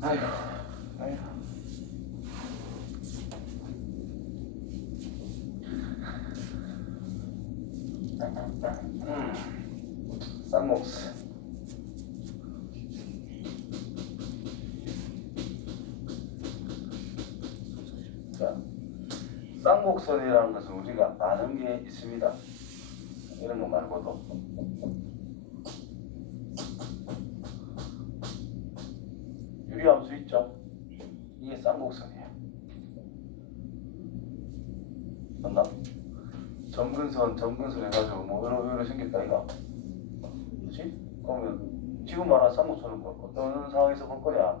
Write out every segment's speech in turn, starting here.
아휴, 아휴. 쌍목스. 자, 쌍곡선이라는 것은 우리가 아는 게 있습니다. 이런 거 말고도. 유리함수 있죠? 이게 쌍곡선이에요. 맞나? 점근선 해가지고 뭐 여러 생길까 이거? 그렇지? 그러면 지금 말한 쌍곡선은 어떤 상황에서 볼 거냐?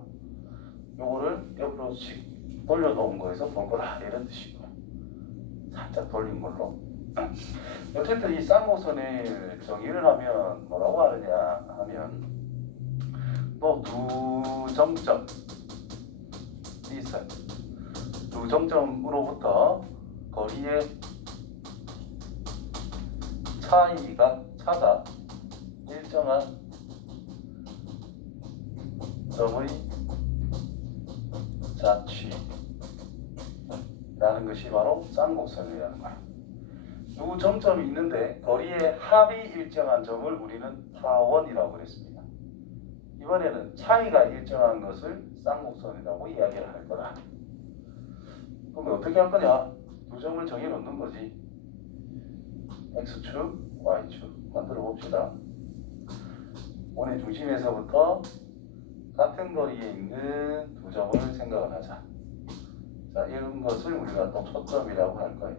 요거를 옆으로 돌려놓은 거에서 볼 거다 이런 뜻이고, 살짝 돌린 걸로. 어쨌든 이 쌍곡선을 정의를 하면 뭐라고 하느냐 하면, 또 두 정점이 있어요. 두 정점으로부터 거리의 차가 일정한 점의 자취라는 것이 바로 쌍곡선이라는 거예요. 두 정점이 있는데 거리의 합이 일정한 점을 우리는 타원이라고 그랬습니다. 이번에는 차이가 일정한 것을 쌍곡선이라고 이야기를 할 거다. 그럼 어떻게 할 거냐? 두 점을 정해 놓는 거지. X축, Y축 만들어 봅시다. 원의 중심에서부터 같은 거리에 있는 두 점을 생각을 하자. 자, 이런 것을 우리가 또 초점이라고 할 거예요.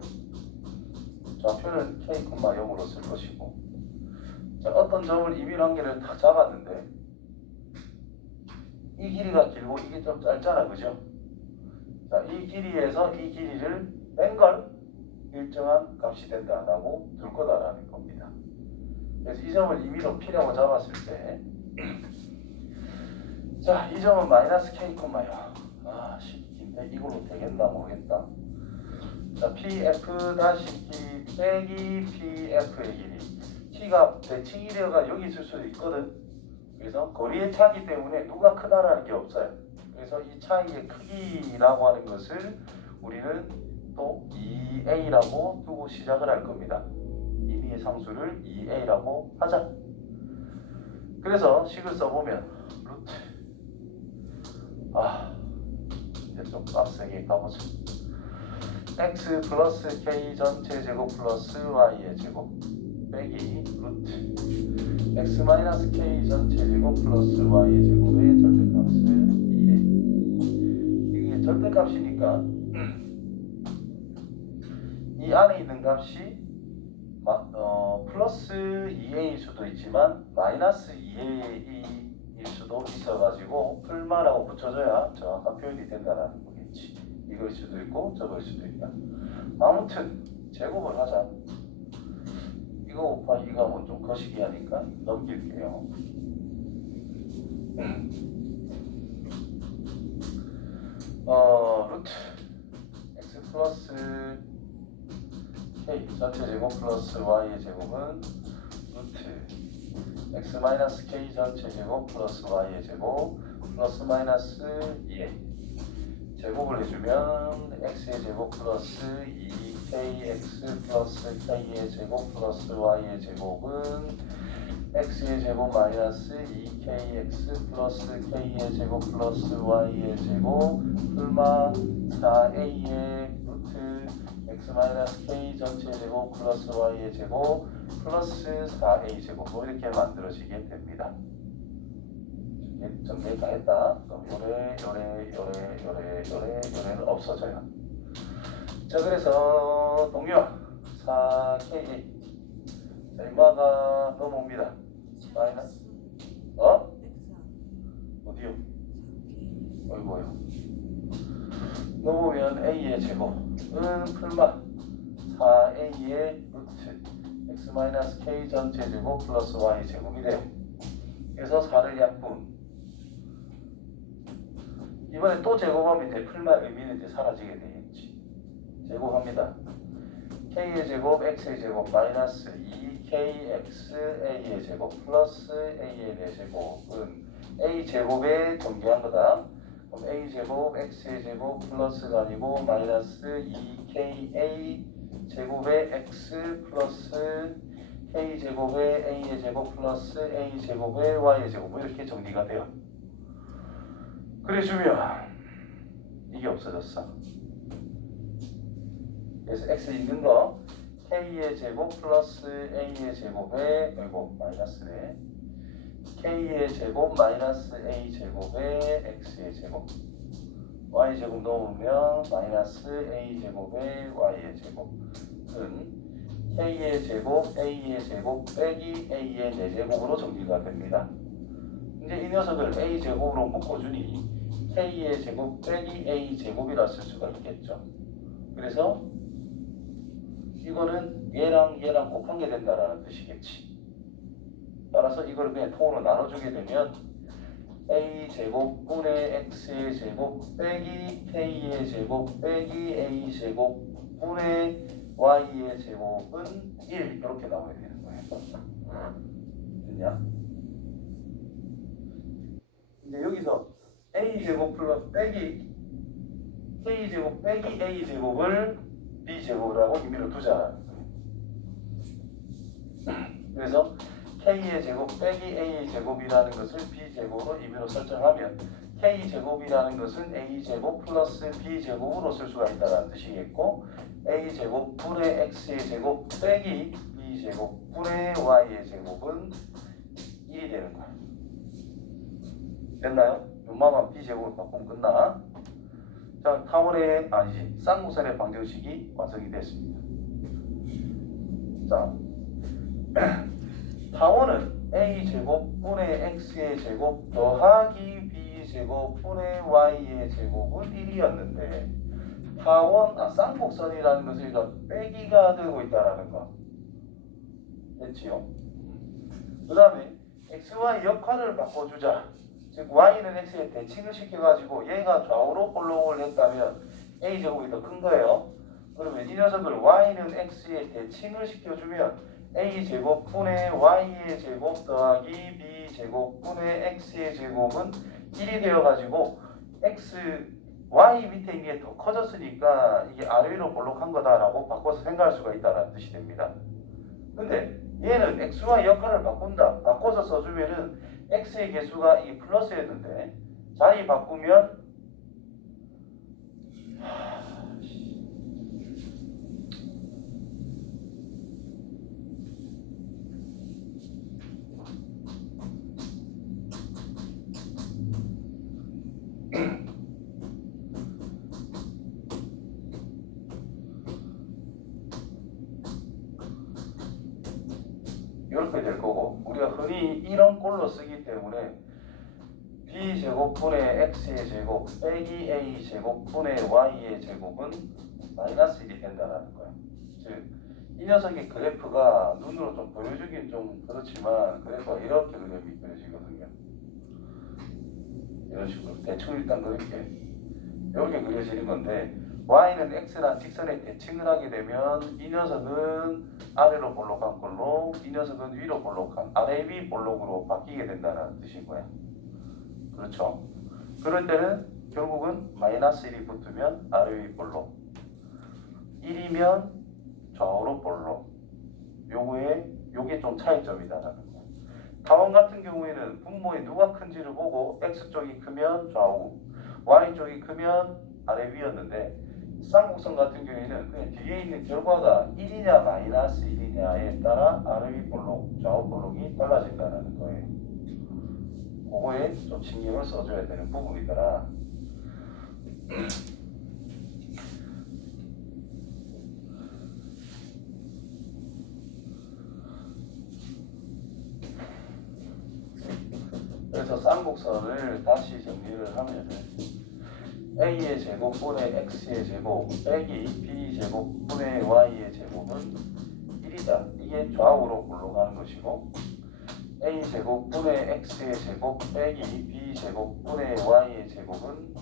좌표는 K,0으로 쓸 것이고, 자, 어떤 점을 이민관계를 다 잡았는데 이 길이가 길고 이게 좀 짧잖아, 그죠? 자, 이 길이에서 이 길이를 뺀 걸 일정한 값이 된다라고 둘 거다라는 겁니다. 그래서 이 점을 임의로 P라고 잡았을 때, 자, 이 점은 마이너스 K,요. 아, 쉽긴데 이걸로 되겠나 모르겠다. 자, PF-P 빼기 PF의 길이. T가 대칭 이래가 여기 있을 수도 있거든. 그래서 거리의 차이기 때문에 누가 크다라는 게 없어요. 그래서 이 차이의 크기라고 하는 것을 우리는 또 2A라고 두고 시작을 할 겁니다. 임의의 상수를 2A라고 하자. 그래서 식을 써보면 루트, 이제 좀 빡세게 가보자. X 플러스 K 전체 제곱 플러스 Y의 제곱 빼기 루트 X 마이너스 K 전체 제곱 플러스 Y의 제곱의 절대값을 2A. 이게 절대값이니까 이 안에 있는 값이 플러스 2A일 수도 있지만 마이너스 2A일 수도 있어가지고 풀마라고 붙여줘야 정확한 표현이 된다는 거겠지. 이걸 수도 있고 저걸 수도 있다. 아무튼 제곱을 하자. 이거 오빠 이거 하면 좀 거시기 하니까 넘길게요. 루트 x 플러스 k 전체 제곱 플러스 y의 제곱은 루트 x 마이너스 k 전체 제곱 플러스 y의 제곱 플러스 마이너스 2a. 제곱을 해주면 x의 제곱 플러스 2kx 플러스 k의 제곱 플러스 y의 제곱은 x의 제곱 마이너스 2kx 플러스 k의 제곱 플러스 y의 제곱 풀마 4a의 루트 x 마이너스 k 전체 제곱 플러스 y의 제곱 플러스 4a 제곱, 뭐 이렇게 만들어지게 됩니다. 정리 다 했다. 그럼 요래는 없어져요. 자, 그래서 동료 4K. 자, 이마가 넘어옵니다. 마이너스 어디요? 어이구요. 넘어오면 A의 제곱은 풀마 4A의 루트 X 마이너스 K 전체 제곱 플러스 Y 제곱이 돼요. 그래서 4를 약분. 이번에 또 제곱하면 이제 풀마의 의미는 이제 사라지게 되겠지. 제곱합니다. K의 제곱, X의 제곱, 마이너스 2KX A의 제곱, 플러스 A의 4제곱은 A 제곱에 전개한 거다. 그럼 a제곱 x의 제곱 플러스가 아니고 마이너스 2ka 제곱의 x 플러스 k제곱의 a의 제곱 플러스 a제곱의 y의 제곱 뭐 이렇게 정리가 돼요. 그래주면 이게 없어졌어. 그래서 x 있는 거 k의 제곱 플러스 a의 제곱에 아이고 마이너스네 k의 제곱 마이너스 a 제곱에 x의 제곱 y 제곱 넣으면 마이너스 a 제곱에 y의 제곱은 k의 제곱 a의 제곱 빼기 a의 4제곱으로 정리가 됩니다. 이제 이 녀석을 a 제곱으로 묶어주니 k의 제곱 빼기 a 제곱이라 쓸 수가 있겠죠. 그래서 이거는 얘랑 얘랑 곱한 게 된다라는 뜻이겠지. 따라서 이걸 그냥 통으로 나눠주게 되면 a제곱분의 x의 제곱 빼기 k의 제곱 빼기 a제곱분의 y의 제곱은 1 이렇게 나와야 되는 거예요. 됐냐? 이제 여기서 a제곱 플러스 빼기 k제곱 빼기 a제곱을 b제곱이라고 임의로 두자. 그래서 k의 제곱 빼기 a의 제곱이라는 것을 b제곱으로 임의로 설정하면 k제곱이라는 것은 a제곱 플러스 b제곱으로 쓸 수가 있다는 뜻이겠고 a제곱 분의 x의 제곱 빼기 b제곱 분의 y의 제곱은 1이 되는 거야. 됐나요? 요만한 b제곱을 바꾸면 끝나. 자, 타원의 아니지 쌍곡선의 방정식이 완성이 됐습니다. 자, 타원은 a제곱 분의 x의 제곱 더하기 b제곱 분의 y의 제곱은 1이었는데 쌍곡선이라는 것을 이거 빼기가 되고 있다라는 거 됐지요? 그 다음에 xy 역할을 바꿔주자. 즉 y는 x에 대칭을 시켜가지고 얘가 좌우로 볼록을 했다면 a제곱이 더 큰 거예요. 그러면 이 녀석을 y는 x에 대칭을 시켜주면 a제곱분의 y의 제곱 더하기 b제곱분의 x의 제곱은 1이 되어가지고 y 밑에 있는 게 더 커졌으니까 이게 아래 위로 볼록한 거다라고 바꿔서 생각할 수가 있다는 뜻이 됩니다. 근데 얘는 xy 역할을 바꿔서 써주면은 x의 개수가 이게 플러스였는데 자리 바꾸면 이렇게 될 거고 우리가 흔히 이런 꼴로 쓰기 때문에 b제곱분의 x의 제곱 빼기 a제곱분의 y의 제곱은 마이너스 1이 된다는 거야. 즉, 이 녀석의 그래프가 눈으로 좀 보여주긴 좀 그렇지만 그래프가 이렇게 그래프가 그려지거든요. 이런 식으로 대충 일단 그렇게 이렇게 그려지는 건데 y는 x란 직선에 대칭을 하게 되면 이 녀석은 아래로 볼록한 꼴로 이 녀석은 위로 볼록한 아래 위 볼록으로 바뀌게 된다는 뜻인 거야. 그렇죠? 그럴 때는 결국은 마이너스 1이 붙으면 아래 위 볼록 1이면 좌우로 볼록 요게 좀 차이점이다라는 거. 타원 같은 경우에는 분모에 누가 큰지를 보고 x쪽이 크면 좌우 y쪽이 크면 아래 위였는데 쌍곡선 같은 경우에는 그냥 뒤에 있는 결과가 1이냐 마이너스 1이냐에 따라 아래 위 볼록 좌우 볼록이 달라진다는 거예요. 그거에 좀 신경을 써줘야 되는 부분이더라. 그래서 쌍곡선을 다시 정리를 하면은 a의 제곱분의 x의 제곱 빼기 b제곱분의 y의 제곱은 1이다. 이게 좌우로 굴러가는 것이고 a제곱분의 x의 제곱 빼기 b제곱분의 y의 제곱은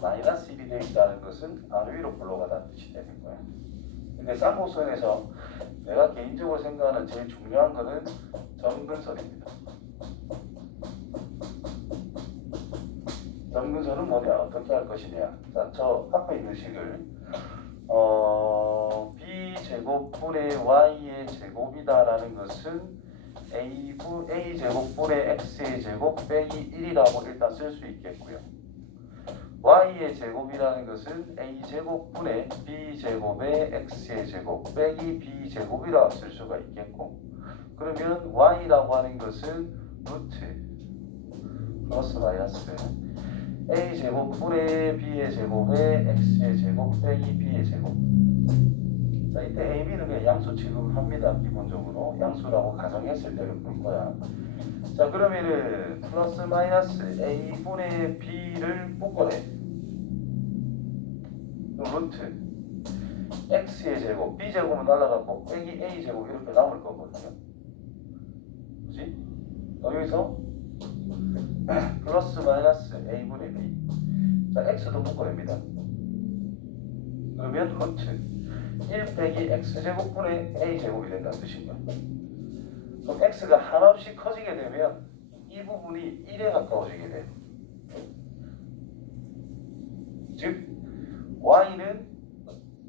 마이너스 1이 되어 있다는 것은 아래 위로 굴러가다는 뜻이 되는 거야. 근데 쌍곡선에서 내가 개인적으로 생각하는 제일 중요한 거는 점근선입니다. 점근선은 뭐냐? 어떻게 할 것이냐? 자, 저 앞에 있는 식을 b제곱분의 y의 제곱이다라는 것은 a제곱분의 x의 제곱 빼기 1이라고 일단 쓸 수 있겠고요. y의 제곱이라는 것은 a제곱분의 b제곱의 x의 제곱 빼기 b제곱이라고 쓸 수가 있겠고, 그러면 y라고 하는 것은 루트 플러스 마이너스 a제곱분의 b의 제곱에 x의 제곱 빼기 b의 제곱. 자, 이때 a, b는 그냥 양수 취급합니다. 기본적으로 양수라고 가정했을 때는 볼 거야. 자, 그러면은 플러스 마이너스 a분의 b를 묶어내 루트 x의 제곱, b제곱은 날라가고 빼기 a제곱 이렇게 남을 거거든요. 그치? 여기서 플러스 마이너스 a분의 b. 자, x도 묶어냅니다. 그러면 루트 1 빼기 x제곱분의 a제곱이 된다는 뜻인 거야. 그럼 x가 한없이 커지게 되면 이 부분이 1에 가까워지게 돼. 즉 y는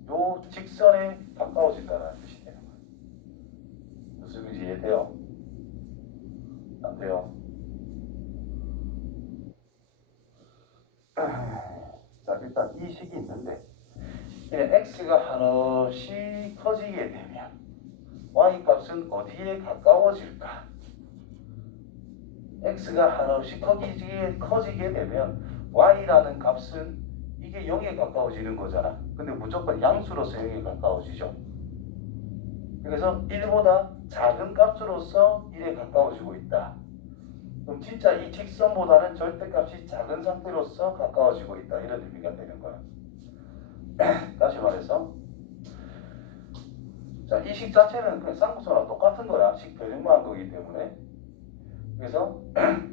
요 직선에 가까워진다는 뜻이 되는 거야. 무슨 뜻인지 이해돼요? 안 돼요? 자, 일단 이 식이 있는데 x가 한없이 커지게 되면 y 값은 어디에 가까워질까? x가 한없이 커지게 되면 y라는 값은 이게 0에 가까워지는 거잖아. 근데 무조건 양수로서 0에 가까워지죠. 그래서 1보다 작은 값으로서 1에 가까워지고 있다. 그럼 진짜 이 직선보다는 절대값이 작은 상태로서 가까워지고 있다. 이런 의미가 되는 거야. 다시 말해서 자, 이 식 자체는 그냥 쌍곡선과 똑같은 거야. 식 변형만 한 거기 때문에. 그래서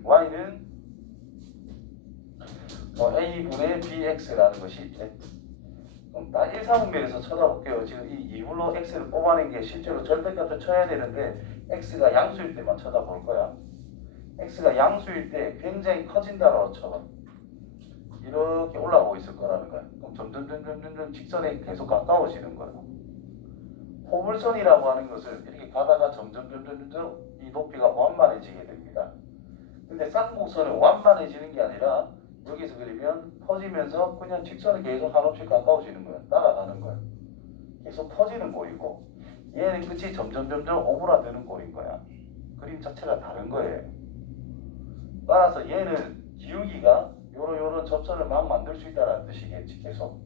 y는 a분의 bx라는 것이 있대. 그럼 다 1, 4분면에서 쳐다볼게요. 지금 이 이불로 x를 뽑아낸 게 실제로 절대값을 쳐야 되는데 x가 양수일 때만 쳐다볼 거야. x가 양수일 때 굉장히 커진다라고 쳐봐. 이렇게 올라오고 있을 거라는 거야. 그럼 점점 직선에 계속 가까워지는 거야. 포물선이라고 하는 것을 이렇게 가다가 점점 이 높이가 완만해지게 됩니다. 근데 쌍곡선은 완만해지는 게 아니라 여기서 그리면 퍼지면서 그냥 직선에 계속 한없이 가까워지는 거야. 따라가는 거야. 계속 퍼지는 꼴이고, 얘는 끝이 점점 오므라드는 꼴인 거야. 그림 자체가 다른 거예요. 따라서 얘는 기울기가 요런 접선을 막 만들 수 있다는 뜻이겠지, 계속.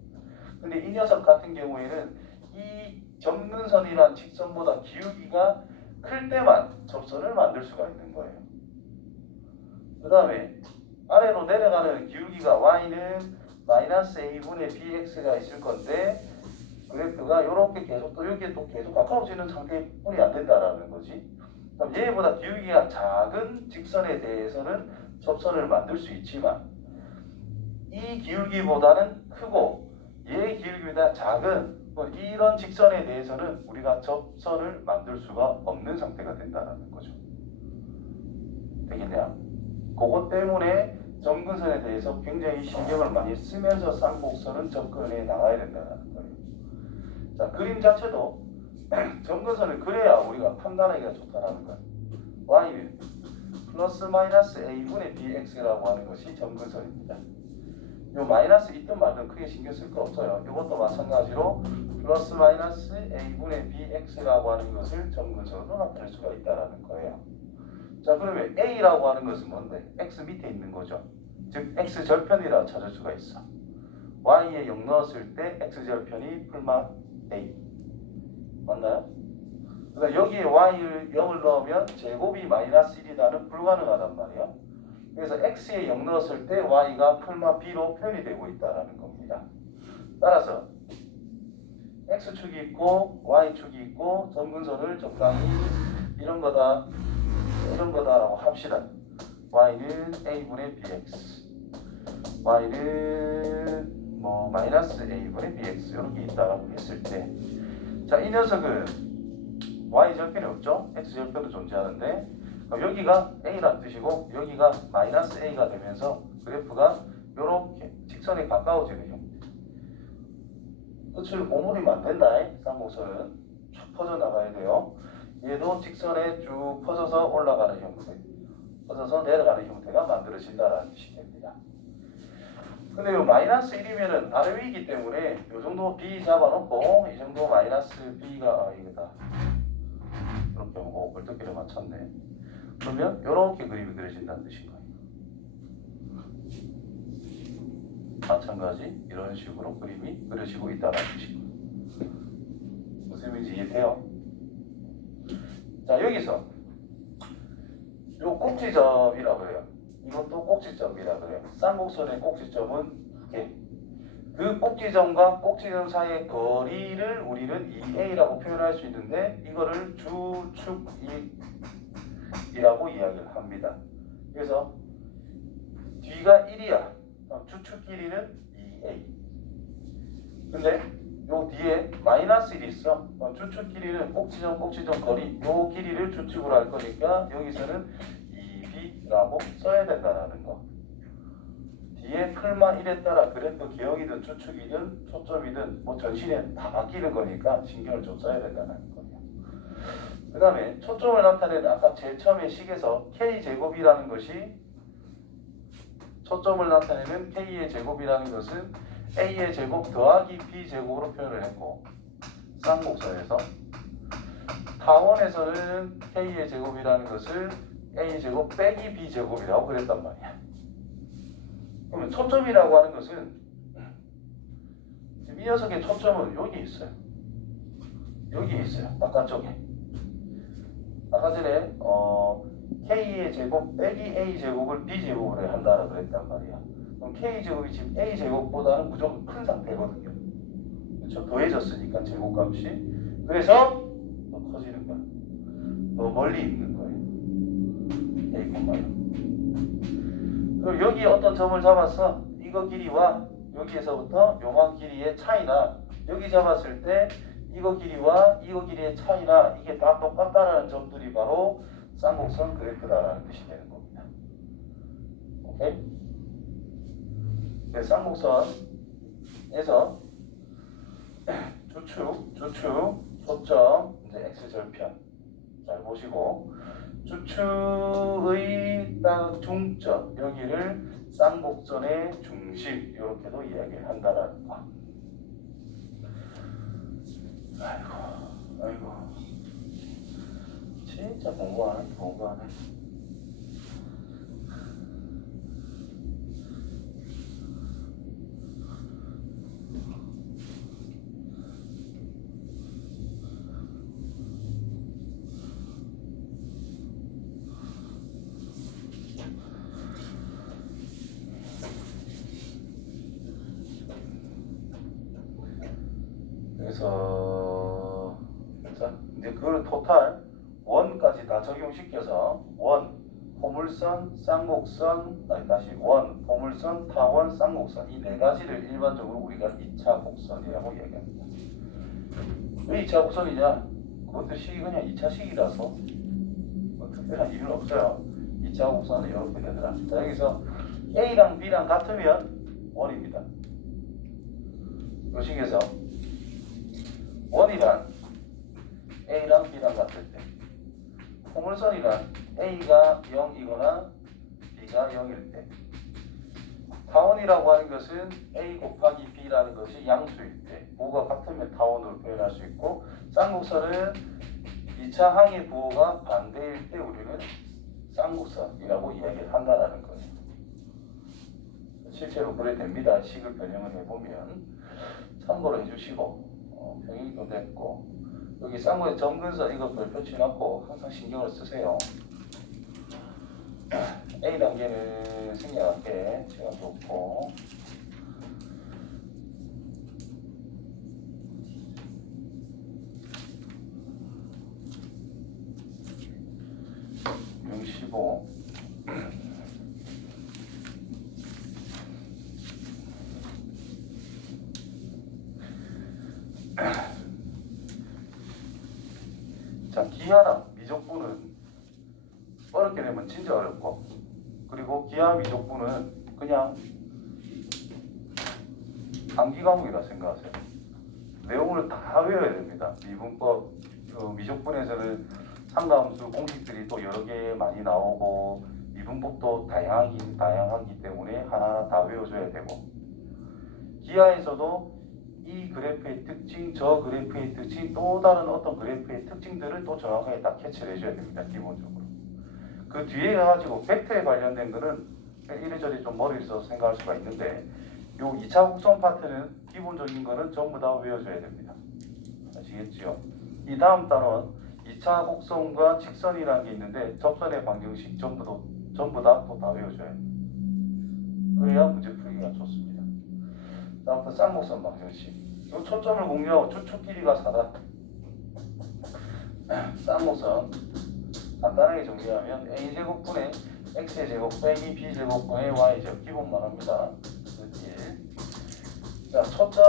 근데 이 녀석 같은 경우에는 이 점근선이란 직선보다 기울기가 클 때만 접선을 만들 수가 있는 거예요. 그 다음에 아래로 내려가는 기울기가 y는 마이너스 a분의 bx가 있을 건데, 그래프가 이렇게 계속 또 여기에 또 계속 가까워지는 상태뿐이 안 된다라는 거지. 그럼 얘보다 기울기가 작은 직선에 대해서는 접선을 만들 수 있지만, 이 기울기보다는 크고 얘의 기울기보다 작은 이런 직선에 대해서는 우리가 접선을 만들 수가 없는 상태가 된다는 거죠. 되겠냐? 그것 때문에 점근선에 대해서 굉장히 신경을 많이 쓰면서 쌍곡선은 접근해 나가야 된다는 거예요. 자, 그림 자체도 점근선을 그래야 우리가 판단하기가 좋다는 거예요. y는 플러스 마이너스 a분의 bx라고 하는 것이 점근선입니다. 요 마이너스 있든 말든 크게 신경 쓸 거 없어요. 이것도 마찬가지로 플러스 마이너스 a분의 bx라고 하는 것을 점근선으로 나타낼 수가 있다는 거예요. 자, 그러면 a라고 하는 것은 뭔데? x 밑에 있는 거죠. 즉 x 절편이라고 찾을 수가 있어. y에 0 넣었을 때 x 절편이 풀마 a. 맞나요? 그러니까 여기에 y를 0을 넣으면 제곱이 마이너스 1이다는 불가능하단 말이야. 그래서 x에 0 넣었을 때 y가 풀마 b로 표현이 되고 있다는 겁니다. 따라서 x축이 있고 y축이 있고 점근선을 적당히 이런 거다라고 합시다. y는 a분의 bx, y는 마이너스 a분의 bx 이렇게 있다라고 했을 때, 자, 이 녀석은 y 절편이 없죠? x 절편도 존재하는데, 그럼 여기가 a라는 뜻이고 여기가 마이너스 a가 되면서 그래프가 요렇게 직선에 가까워지는 형태. 끝을 오므리면 안 된다. 쌍곡선은 쭉 퍼져나가야 돼요. 얘도 직선에 쭉 퍼져서 올라가는 형태, 퍼져서 내려가는 형태가 만들어진다는 뜻이 됩니다. 근데 요 마이너스 1이면은 아래 위이기 때문에 요 정도 B 잡아놓고 이 정도 마이너스 B가 이거다. 이렇게 하고 얼떨결에 맞췄네. 그러면 요렇게 그림이 그려진다는 뜻인 거예요. 마찬가지 이런 식으로 그림이 그려지고 있다는 뜻인 거예요. 무슨 의미인지 이해돼요? 자, 여기서 요 꼭지점이라고 그래요. 이것도 꼭지점이라고 그래요. 쌍곡선의 꼭지점은 이게 그 꼭지점과 꼭지점 사이의 거리를 우리는 2a라고 표현할 수 있는데 이거를 주축이라고 이야기를 합니다. 그래서 뒤가 1이야. 주축 길이는 2a. 근데 요 뒤에 마이너스 1이 있어. 주축 길이는 꼭지점 거리 요 길이를 주축으로 할 거니까 여기서는 2b라고 써야 된다는 거. 뒤에 클마 1에 따라 그래프 기역이든 주축이든 초점이든 뭐 전신에 다 바뀌는 거니까 신경을 좀 써야 된다는 거예요. 그 다음에 초점을 나타내는 아까 제일 처음에 식에서 k제곱이라는 것이 초점을 나타내는 k의 제곱이라는 것은 a의 제곱 더하기 b제곱으로 표현을 했고 쌍곡선에서 타원에서는 k의 제곱이라는 것을 a의 제곱 빼기 b제곱이라고 그랬단 말이야. 그러면 초점이라고 하는 것은 이 녀석의 초점은 여기 있어요. 여기 있어요. 바깥쪽에. 아까 전에 k의 제곱 빼기 a제곱을 b제곱으로 한다고 그랬단 말이야. 그럼 k제곱이 지금 a제곱보다는 무조건 큰 상태거든요. 그렇죠? 더해졌으니까 제곱값이. 그래서 더 커지는 거야. 더 멀리 있는 거예요. a, 그럼 여기 어떤 점을 잡았어? 이거 길이와 여기에서부터 요만 길이의 차이나 여기 잡았을 때 이거 길이와 이거 길이의 차이나 이게 다 똑같다라는 점들이 바로 쌍곡선 그래프다라는 뜻이 되는 겁니다. 오케이? 그래서 쌍곡선에서 주축, 초점, 이제 x절편 잘 보시고 주축의 딱 중점 여기를 쌍곡선의 중심 이렇게도 이야기를 한다라는 거. 아이고 진짜 공부하네. 그래서 자 이제 그걸 토탈 원까지 다 적용시켜서 원, 포물선, 쌍곡선, 다시 원, 포물선, 타원, 쌍곡선 이 네 가지를 일반적으로 우리가 2차 곡선이라고 얘기합니다. 왜 2차 곡선이냐? 그것도 식이 그냥 2차 식이라서 뭐 특별한 이유는 없어요. 2차 곡선은 이렇게 되더라. 자, 여기서 A랑 B랑 같으면 원입니다. 이 식에서 원이란 A랑 B랑 같을 때, 포물선이란 A가 0이거나 B가 0일 때, 타원이라고 하는 것은 A 곱하기 B라는 것이 양수일 때, 부호가 같으면 타원으로 표현할 수 있고, 쌍곡선은 2차 항의 부호가 반대일 때 우리는 쌍곡선이라고 이야기를 한다는 거예요. 실제로 그래 됩니다. 식을 변형을 해보면 참고로 해주시고 평행이도 됐고 여기 쌍곡의 점근선 이거 별표 치놓고 항상 신경을 쓰세요. A 단계는 생략할게 제가 좋고 (15) 자, 기하나 미적분은 어렵게 되면 진짜 어렵고 그리고 기하 미적분은 그냥 암기 과목이라 생각하세요. 내용을 다 외워야 됩니다. 미분법, 미적분에서는 상가함수 공식들이 또 여러 개 많이 나오고 미분법도 다양하기 때문에 하나하나 다 외워줘야 되고, 기하에서도 이 그래프의 특징, 저 그래프의 특징, 또 다른 어떤 그래프의 특징들을 또 정확하게 딱 캐치를 해줘야 됩니다. 기본적으로. 그 뒤에 가지고 벡터에 관련된 거는 이래저래 좀 머리에서 생각할 수가 있는데, 요 2차 곡선 파트는 기본적인 거는 전부 다 외워줘야 됩니다. 아시겠지요? 이 다음 단원 2차 곡선과 직선이라는 게 있는데 접선의 방정식 전부 다 또 다 외워줘야 돼요. 그래야 문제 풀기가 좋습니다. 다음부터 쌍곡선 방정식. 요 초점을 공유하고 추측 길이가 4다. 쌍곡선 간단하게 정리하면 a제곱분의 x제곱 빼기 b제곱분의 y제곱 기본만 합니다. 자, 초점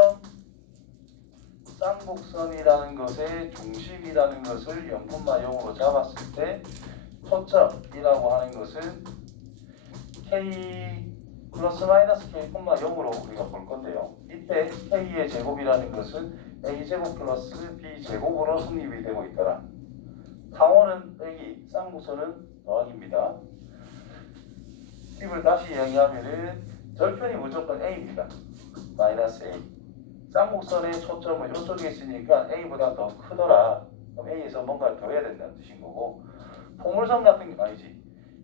쌍곡선이라는 것의 중심이라는 것을 0,0으로 잡았을 때 초점이라고 하는 것은 k 플러스 마이너스 k, 0으로 우리가 볼 건데요. 이때 k의 제곱이라는 것은 a제곱 플러스 b제곱으로 성립이 되고 있더라. 타원은 빼기, 쌍곡선은 더하기입니다. 팁을 다시 이야기하면은 절편이 무조건 a입니다. 마이너스 a. 쌍곡선의 초점은 이쪽에 있으니까 a보다 더 크더라. 그럼 a에서 뭔가를 더해야 된다는 뜻인 거고, 포물선 같은 게 아니지.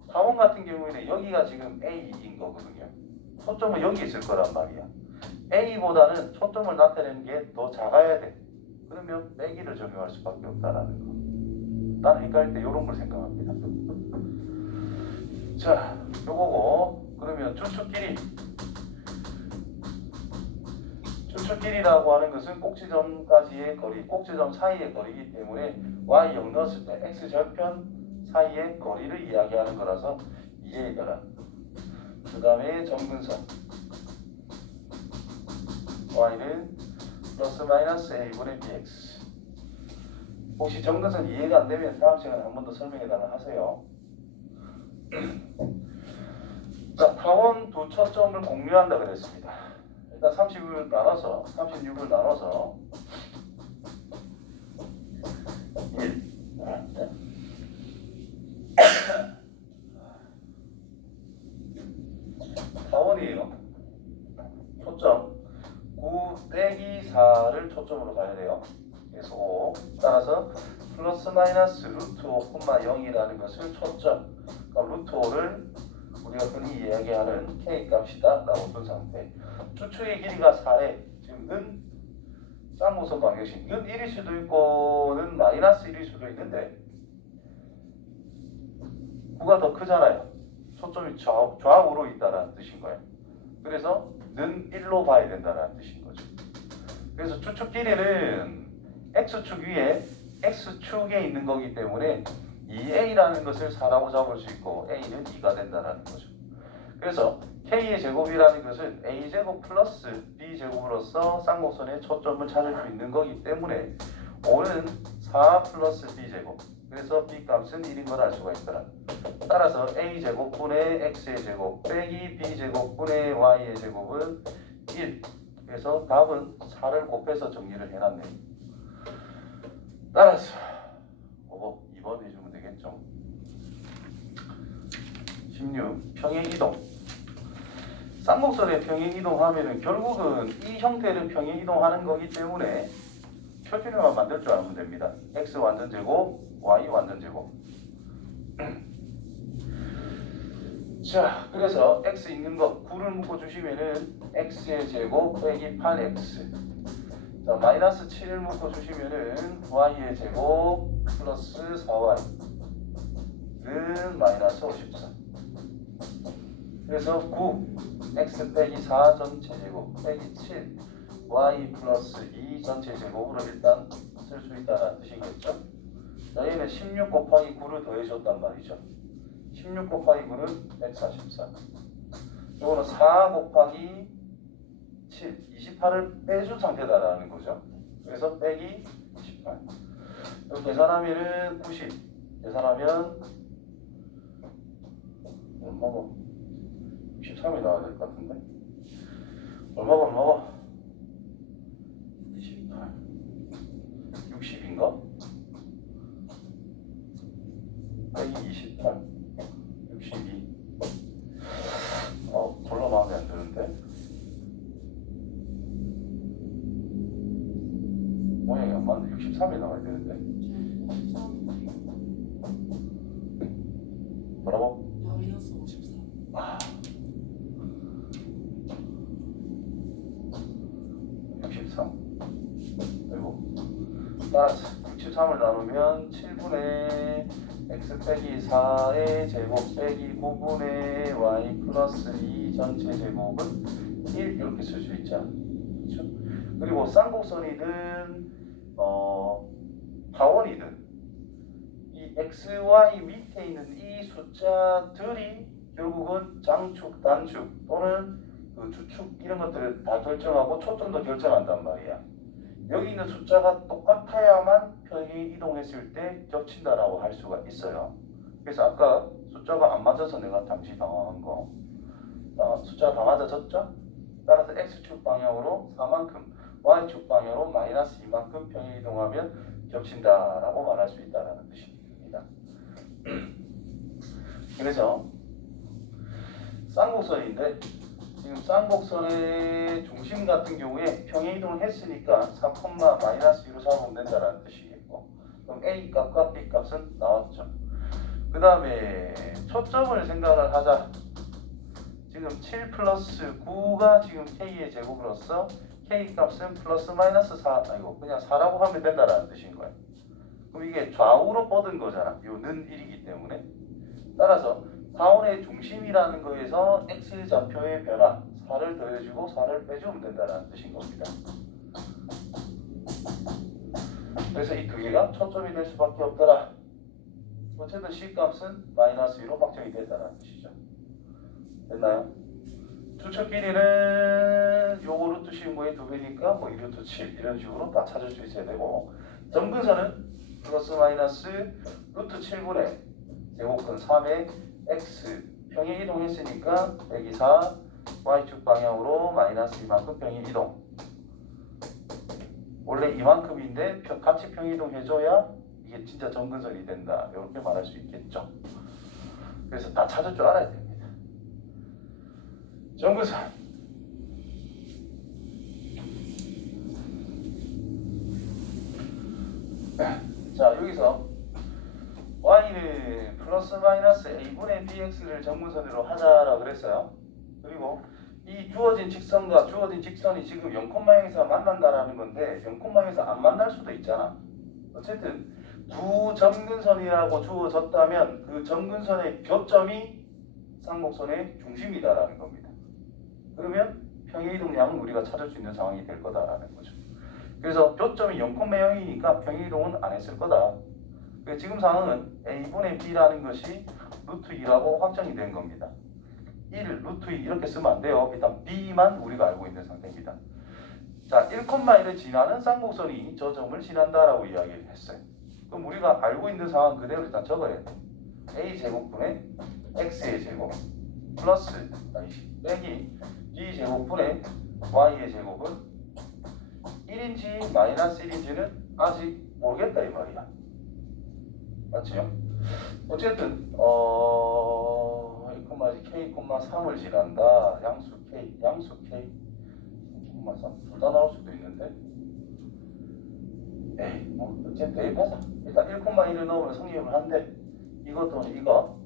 타원 같은 경우에는 여기가 지금 a인 거거든요. 초점은 여기 있을 거란 말이야. a보다는 초점을 나타내는 게 더 작아야 돼. 그러면 빼기를 적용할 수밖에 없다라는 거. 나는 헷갈릴 때 이런 걸 생각합니다. 자, 요거고. 그러면 추측길이라고 하는 것은 꼭지점까지의 거리, 꼭지점 사이의 거리이기 때문에 y 0 넣었을 때 x 절편 사이의 거리를 이야기하는 거라서 이해해라. 그 다음에 점근선 y는 플러스 마이너스 a분의 bx. 혹시 점근선 이해가 안 되면 다음 시간에 한 번 더 설명해달라 하세요. 자, 타원 두 초점을 공유한다 그랬습니다. 일단 36을 나눠서 1 타원이에요. 초점 9 빼기 4를 초점으로 가야 돼요. 그래서 5. 따라서 플러스 마이너스 루트 5, 0이라는 것을 초점, 그러니까 루트 5를 우리가 흔히 이야기하는 k 값이다 라고 둔 상태. 추측의 길이가 4에 지금 는 쌍곡선 방정식 는 1일 수도 있고 는 마이너스 1일 수도 있는데 9가 더 크잖아요. 초점이 좌우로 있다는 뜻인 거예요. 그래서 는 1로 봐야 된다는 뜻인 거죠. 그래서 추측 길이는 x축 위에 x축에 있는 거기 때문에 2a라는 것을 4라고 잡을 수 있고 a는 2가 된다는 거죠. 그래서 k의 제곱이라는 것은 a제곱 플러스 b제곱으로서 쌍곡선의 초점을 찾을 수 있는 거기 때문에 5는 4 플러스 b제곱, 그래서 b값은 1인 걸 알 수가 있더라. 따라서 a제곱분의 x의 제곱 빼기 b제곱분의 y의 제곱은 1. 그래서 답은 4를 곱해서 정리를 해놨네요. 따라서 2번 해주면 되겠죠. 16. 평행이동. 쌍곡선의 평행이동하면은 결국은 이 형태를 평행이동하는 거기 때문에 표준형만 만들 줄 알면 됩니다. x 완전제곱, y 완전제곱. 자, 그래서 x 있는 거 9를 묶어 주시면은 x의 제곱 빼기 8x. 자, 마이너스 7을 묶어 주시면은 y의 제곱 플러스 4y는 마이너스 54. 그래서 9 x 빼기 4 전체 제곱 빼기 7 y 플러스 2 전체 제곱으로 일단 쓸 수 있다는 뜻이겠죠. 자, 얘는 16 곱하기 9를 더해줬단 말이죠. 16 곱하기 9는 144. 이거는 4 곱하기 7, 28을 빼준 상태다라는 거죠. 그래서 빼기 18. 이거 계산하면은 90. 계산하면 얼마고? 63이 나와야 될 것 같은데. 얼마고? 93이 나와야 되는데. 뭐라고? 마이너스 54. 아. 63. 그리고 따라서 63을 나누면 7분의 x 빼기 4의 제곱 빼기 9분의 y 플러스 2 전체 제곱은 1 이렇게 쓸 수 있잖아. 그렇죠? 그리고 쌍곡선이든 타원이든 이 x, y 밑에 있는 이 숫자들이 결국은 장축, 단축 또는 그 주축 이런 것들을 다 결정하고 초점도 결정한단 말이야. 여기 있는 숫자가 똑같아야만 평행이 이동했을 때 겹친다라고 할 수가 있어요. 그래서 아까 숫자가 안 맞아서 내가 잠시 당황한 거. 숫자가 다 맞아졌죠? 따라서 x축 방향으로 4만큼, y축 방향으로 마이너스 2만큼 평행 이동하면 겹친다라고 말할 수 있다는 뜻입니다. 그래서 쌍곡선인데 지금 쌍곡선의 중심 같은 경우에 평행 이동을 했으니까 4, 마이너스 2로 잡으면 된다는 뜻이겠고, 그럼 A 값과 B 값은 나왔죠. 그 다음에 초점을 생각을 하자. 지금 7 플러스 9가 지금 K의 제곱으로서 K 값은 플러스 마이너스 4, 아이고 그냥 4라고 하면 된다는 뜻인 거예요. 그럼 이게 좌우로 뻗은 거잖아. 요는 1이기 때문에. 따라서 타원의 중심이라는 거에서 x좌표의 변화 4를 더해주고 4를 빼주면 된다는 뜻인 겁니다. 그래서 이 두 개가 초점이 될 수밖에 없더라. 어쨌든 C값은 마이너스 2로 확정이 됐다는 뜻이죠. 됐나요? 주축 길이는 요거 루트 15의 2배니까 뭐 2루트 7 이런 식으로 다 찾을 수 있어야 되고, 점근선은 플러스 마이너스 루트 7분의 제곱근 3의 x 평행 이동했으니까 빼기 4 y축 방향으로 마이너스 이만큼 평행 이동. 원래 이만큼인데 같이 평행 이동해줘야 이게 진짜 점근선이 된다. 이렇게 말할 수 있겠죠. 그래서 다 찾을 줄 알아야 됩니다. 점근선. 자, 여기서 y는 플러스 마이너스 a분의 bx를 점근선으로 하자라고 그랬어요. 그리고 이 주어진 직선과 주어진 직선이 지금 0,0에서 만난다라는 건데 0,0에서 안 만날 수도 있잖아. 어쨌든 두 점근선이라고 주어졌다면 그 점근선의 교점이 쌍곡선의 중심이다라는 겁니다. 그러면 평행이동량은 우리가 찾을 수 있는 상황이 될 거다라는 거죠. 그래서 교점이 0,0이니까 평행이동은 안 했을 거다. 지금 상황은 a분의 b라는 것이 루트 2라고 확정이 된 겁니다. 1 루트 2 이렇게 쓰면 안 돼요. 일단 b만 우리가 알고 있는 상태입니다. 자, 1,1을 지나는 쌍곡선이 저 점을 지난다라고 이야기를 했어요. 그럼 우리가 알고 있는 상황 그대로 일단 적어야 돼. a 제곱분의 x의 제곱 플러스 빼기 b 제곱분의 y의 제곱은 1인지 마이너스 1인지는 아직 모르겠다 이 말이야. 맞죠? 어쨌든 K,3을 지난다. 양수 K K 3 둘 다 나올 수도 있는데 에이 뭐 어쨌든 대입하자. 일단 1,1을 넣으면 성립을 한대. 이것도 이거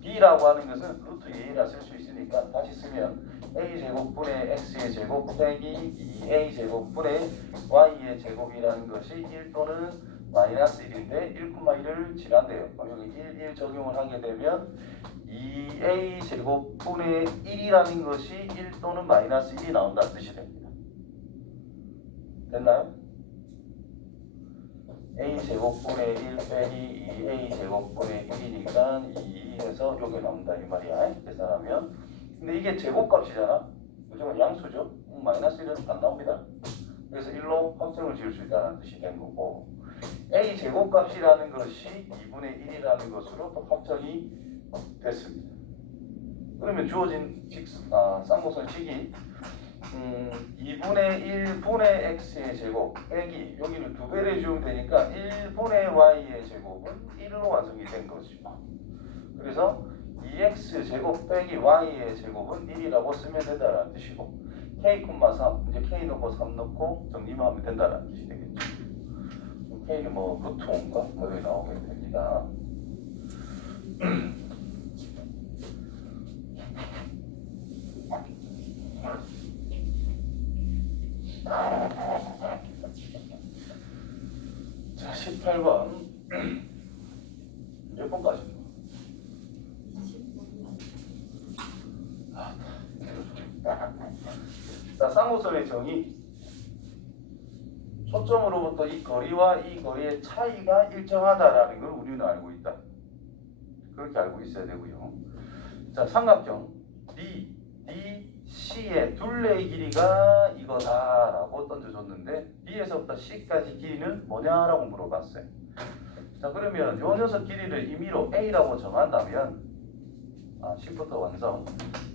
B라고 하는 것은 루트 2라 쓸 수 있으니까 다시 쓰면 a제곱분의 x의 제곱 빼기 2a제곱분의 y의 제곱이라는 것이 1 또는 마이너스 1인데 1,1을 지난대요. 여기 1 적용을 하게 되면 2a제곱분의 1이라는 것이 1 또는 마이너스 1이 나온다는 뜻이 됩니다. 됐나요? a제곱분의 1 빼기 2a제곱분의 1이니까 2에서 요게 나온다 이 말이야. 계산하면. 근데 이게 제곱값이잖아. 요즘은 양수죠. 마이너스 1은 안 나옵니다. 그래서 1로 확정을 지을 수 있다는 뜻이 된 거고, a 제곱값이라는 것이 2분의 1이라는 것으로 또 확정이 됐습니다. 그러면 주어진 쌍곡선 식이 2분의 1분의 x의 제곱 빼기 여기는 2배를 해주면 되니까 1분의 y의 제곱은 1로 완성이 된 거죠. 그래서 2x 제곱 빼기 y의 제곱은 1이라고 쓰면 된다는 뜻이고, K, 3 이제 K 넣고 3 넣고 정리만 하면 된다는 뜻이 되겠죠. K는 뭐 루트 5인가? 거기에 나오게 됩니다. 자, 18번 몇 번까지? 자, 쌍곡선의 정의. 초점으로부터 이 거리와 이 거리의 차이가 일정하다라는 걸 우리는 알고 있다. 그렇게 알고 있어야 되고요. 자, 삼각형 B, D, C의 둘레의 길이가 이거다라고 던져줬는데 B에서부터 C까지 길이는 뭐냐라고 물어봤어요. 자, 그러면 요 녀석 길이를 임의로 A라고 정한다면 10부터 완성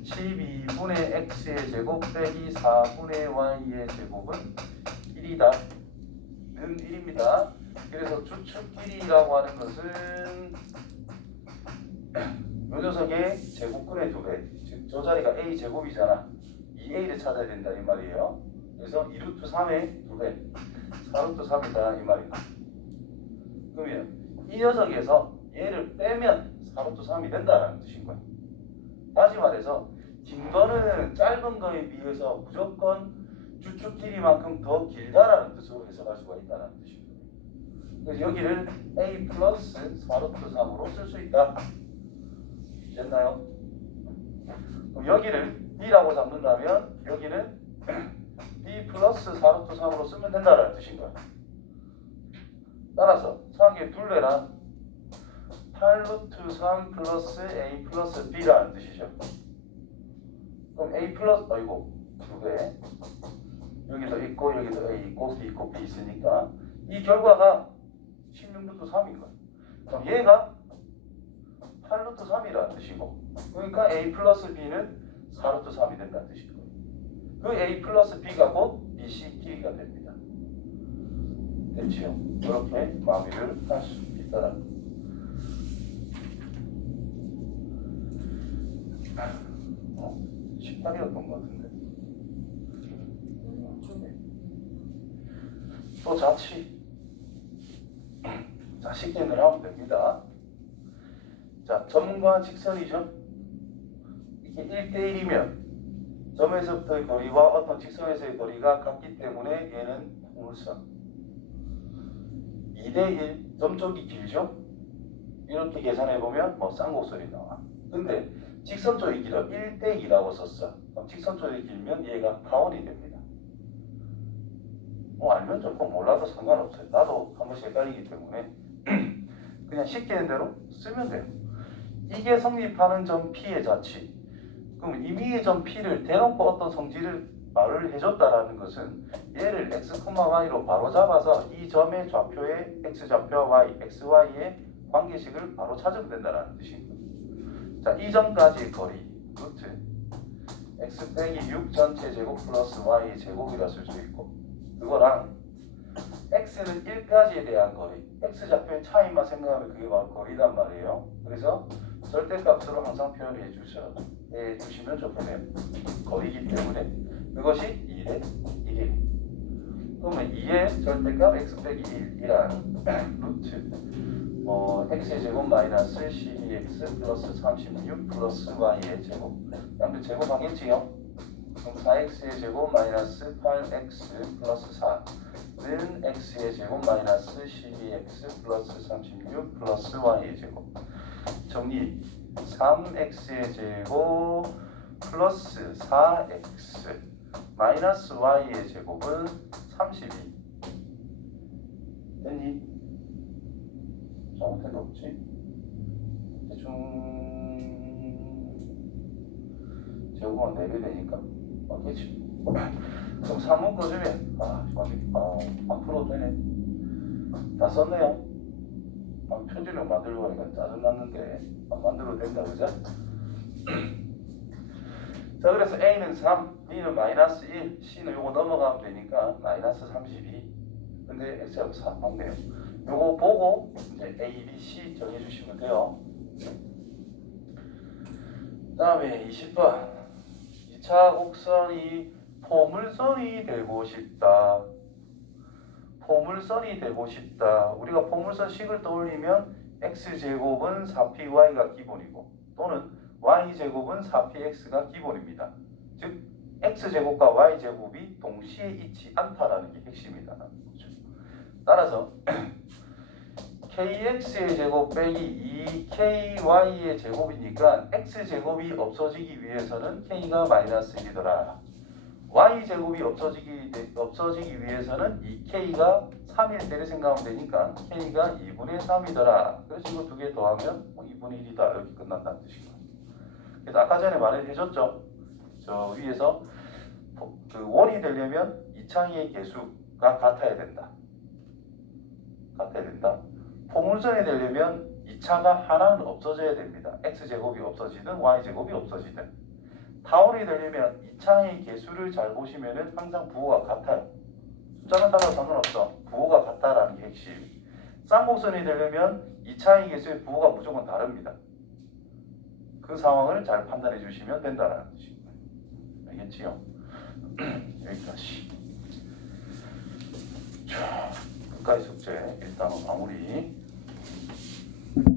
12분의 X의 제곱 빼기 4분의 Y의 제곱은 1이다 는 1입니다. 그래서 주축 길이라고 하는 것은 요 녀석의 제곱근의 2배, 즉 저 자리가 A 제곱이잖아. 2A를 찾아야 된다 이 말이에요. 그래서 2루트 3의 2배, 4루트 3이다 이 말이다. 그러면 이 녀석에서 얘를 빼면 4루트 3이 된다라는 뜻인 거야. 다시 말해서 긴 거는 짧은 거에 비해서 무조건 주축 길이만큼 더 길다라는 뜻으로 해석할 수가 있다는 뜻입니다. 그래서 여기를 A 플러스 4루트 3으로 쓸 수 있다. 됐나요? 그럼 여기를 B라고 잡는다면 여기는 B 플러스 4루트 3으로 쓰면 된다라는 뜻인 거야. 따라서 상의 둘레란 8루트 3 플러스 A 플러스 B라는 뜻이죠. 그럼 A 플러스, 2배. 여기도 있고, 여기도 A 있고, B 있고, B 있으니까 이 결과가 16루트 3인 거야. 그럼 얘가 8루트 3이라는 뜻이고, 그러니까 A 플러스 B는 4루트 3이 된다는 뜻인 거예요. 그 A 플러스 B가 곧 BC 길이가 됩니다. 됐지요? 이렇게 마무리를 할 수 있다는 거예요. 18이었던 것 같은데. 또 자취. 자, 식진을 하면 됩니다. 자, 점과 직선이죠. 이게 1대1이면 점에서부터의 거리와 어떤 직선에서의 거리가 같기 때문에 얘는 통일선. 2대1, 점 쪽이 길죠? 이렇게 계산해보면 뭐 쌍곡선이 나와. 근데 직선 쪽이 길어 1대2라고 썼어. 그럼 직선 쪽이 길면 얘가 가원이 됩니다. 뭐 알면 좋고 몰라도 상관없어요. 나도 한 번씩 헷갈리기 때문에 그냥 시키는 대로 쓰면 돼요. 이게 성립하는 점 P의 자치. 그럼 임의의 점 P를 대놓고 어떤 성질을 말을 해줬다라는 것은 얘를 x, y로 바로 잡아서 이 점의 좌표의 x좌표와 y, xy의 관계식을 바로 찾으면 된다는 뜻입니다. 자, 이 점까지의 거리 루트 x 빼기 6 전체 제곱 플러스 y 제곱이라 쓸 수 있고, 그거랑 x는 1까지에 대한 거리, x좌표의 차이만 생각하면 그게 바로 거리단 말이에요. 그래서 절대값으로 항상 표현해 주시면 좋겠네요. 거리이기 때문에 그것이 2의 1. 그러면 2의 절대값 x 빼기 1이란 루트 x의 제곱 마이너스 12x 플러스 36 플러스 y의 제곱. 양들 제곱하겠지요? 그럼 4x의 제곱 마이너스 8x 플러스 4는 x의 제곱 마이너스 12x 플러스 36 플러스 y의 제곱. 정리. 3x의 제곱 플러스 4x 마이너스 y의 제곱은 32. 됐니? 잘못된 거 없지? 대충 제곱만 4배 되니까 맞겠지? 그럼 3 묶어주면 안 풀어도 되네. 다 썼네요. 표지를 만들고 하니까 짜증났는데 안 만들어도 된다, 그죠? 자, 그래서 A는 3, B는 마이너스 1, C는 요거 넘어가면 되니까 마이너스 32. 근데 X하고 4 맞네요. 요거 보고 이제 A, B, C 정해주시면 돼요. 그 다음에 20번 2차 곡선이 포물선이 되고 싶다. 포물선이 되고 싶다. 우리가 포물선 식을 떠올리면 x제곱은 4py가 기본이고 또는 y제곱은 4px가 기본입니다. 즉 x제곱과 y제곱이 동시에 있지 않다라는 게 핵심이다. 따라서 kx의 제곱 빼기 2ky의 제곱이니까 x제곱이 없어지기 위해서는 k가 마이너스 1이더라. y제곱이 없어지기 위해서는 2k가 3일 때를 생각하면 되니까 k가 2분의 3이더라. 그래서 이거 두 개 더하면 2분의 1이다. 이렇게 끝난다는 뜻이고요. 그래서 아까 전에 말을 해줬죠. 저 위에서 그 원이 되려면 이차이의 개수가 같아야 된다. 같아야 된다. 포물선이 되려면 2차가 하나는 없어져야 됩니다. x제곱이 없어지든 y제곱이 없어지든. 타원이 되려면 2차의 개수를 잘 보시면은 항상 부호가 같아요. 숫자는 달라도 상관없어. 부호가 같다라는 게 핵심. 쌍곡선이 되려면 2차의 개수의 부호가 무조건 다릅니다. 그 상황을 잘 판단해 주시면 된다라는 뜻입니다. 알겠지요? 여기까지. 자, 끝까지 숙제 일단은 마무리.